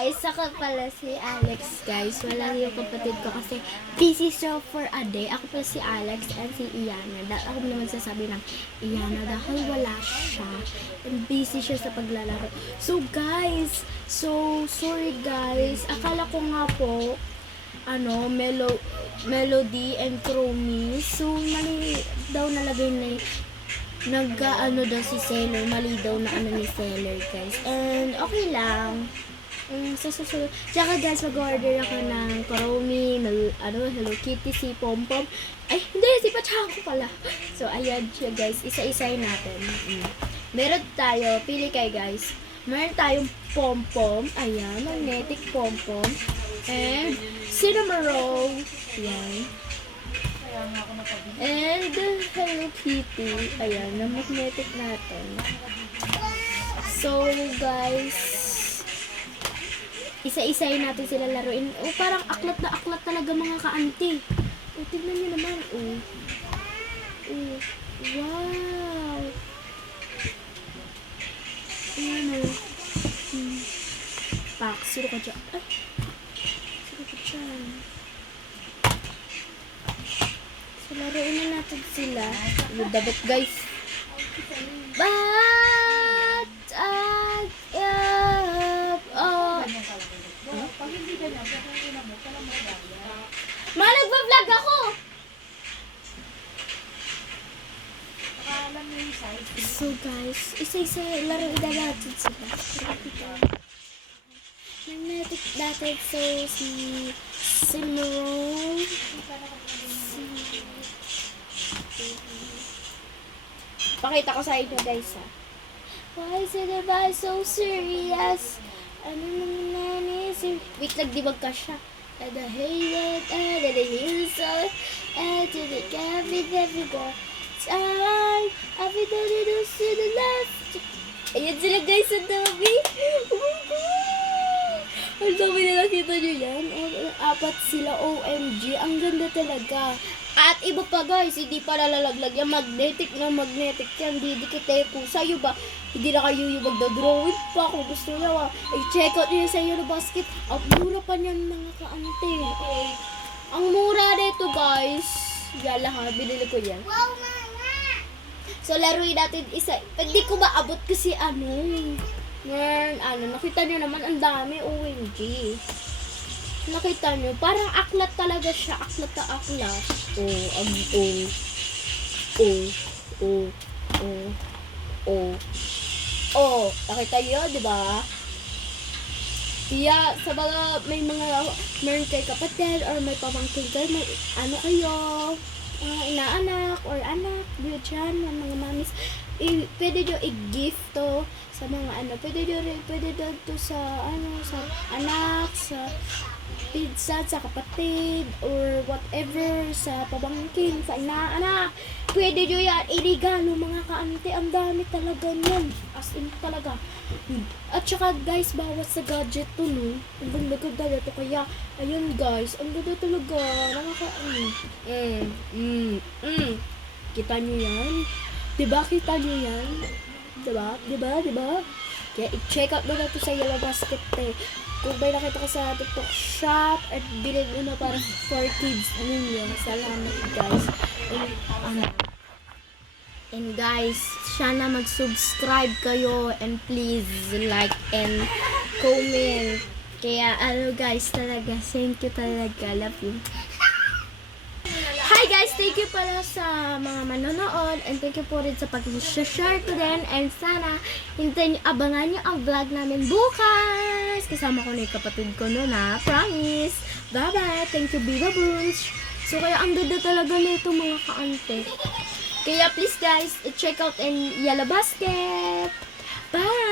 guys, ako pala si Alex guys. Wala yung kapatid ko kasi busy siya for a day. Ako pala si Alex and si Iana. Ako naman sasabi ng Iana dahil wala siya. And busy siya sa paglalaro. So guys, sorry guys. Akala ko nga po, Melody and Chromie. So mali daw nalagay na daw si Sailor, mali daw na ni Sailor guys. And okay lang. Susunod. Tsaka guys, mag-order ako ng Chromie, Hello Kitty, si Pompom. Ay, hindi, si Pachako pala. So ayan siya guys, isa-isay natin. Meron tayo, pili kayo guys. Meron tayong Pompom, ayan, magnetic Pompom. And Cinnamon. Ayan. And Hello Kitty. Ayan, na magnetic natin. So, guys, isa-isayin natin sila laruin. Parang aklat na aklat talaga mga ka-auntie. Tignan nyo naman. Wow. Ayan Pak, sino ka dyan? Ay, sino ka dyan? Laruin na natin sila. Dapat guys. Nagba-vlog ako. So guys, isa-isa laruin na natin sila. Magnetic natin si Cinnamon. Pakita ko sa inyo guys Why is it about so serious? Wait lang, di magkasya. And the hated, and the hills, and to the cabin everywhere. Time, everybody goes to the left. Ayan sila guys, ang dami. Oh my God! Ang dami na nakita nyo yan. Apat sila, OMG. Ang ganda talaga. At iba pa guys, hindi pa nalalaglag yan. Magnetic yan. Didikit tayo kung sa'yo ba. Hindi na kayo yung magdodrawing pa kung gusto nyo. I-check out nyo sa Yellow Basket. Ang mura pa niyan mga ka-ante. Ang mura nito guys. Yala ha, binili ko yan. Wow, mama! So laruin natin isa. Hindi ko maabot kasi nakita nyo naman ang dami. OMG. Nakita nyo, parang aklat talaga siya. Aklat na aklat. Nakita nyo, diba? Yeah, sa mga, meron kayo kapatid, or may pamangkin kayo, may kayo, inaanak, or anak, dyan, mga mamis, pwede nyo i-gift to sa mga pwede nyo to sa anak, sa pizza, sa kapatid, or whatever, sa pabangkin, sa inaanak. Pwede nyo yan irigalo mga ka-ante. Ang dami talaga nun. As in talaga. At saka guys, bawat sa gadget to, no? Ang ganda ito. Kaya, ayun guys, ang ganda talaga. Kita nyo yan? Diba? Kita nyo yan? Diba? Kaya i-check out mo na ito sa Yellow Basket Kung may nakita ka sa TikTok shop at bilhin mo na para for kids ninyo. Salamat guys. And guys, sana mag-subscribe kayo and please like and comment. Kaya guys, talaga, thank you talaga. Love you. Hi guys, thank you pala sa mga manonood and thank you po rin sa pag-share ko din and sana abangan nyo ang vlog namin bukas. Kasama ko na yung kapatid ko nun promise. Bye bye, thank you Viva Boons. So kaya ang ganda talaga nito mga ka-ante. Kaya please guys, check out in Yellow Basket. Bye!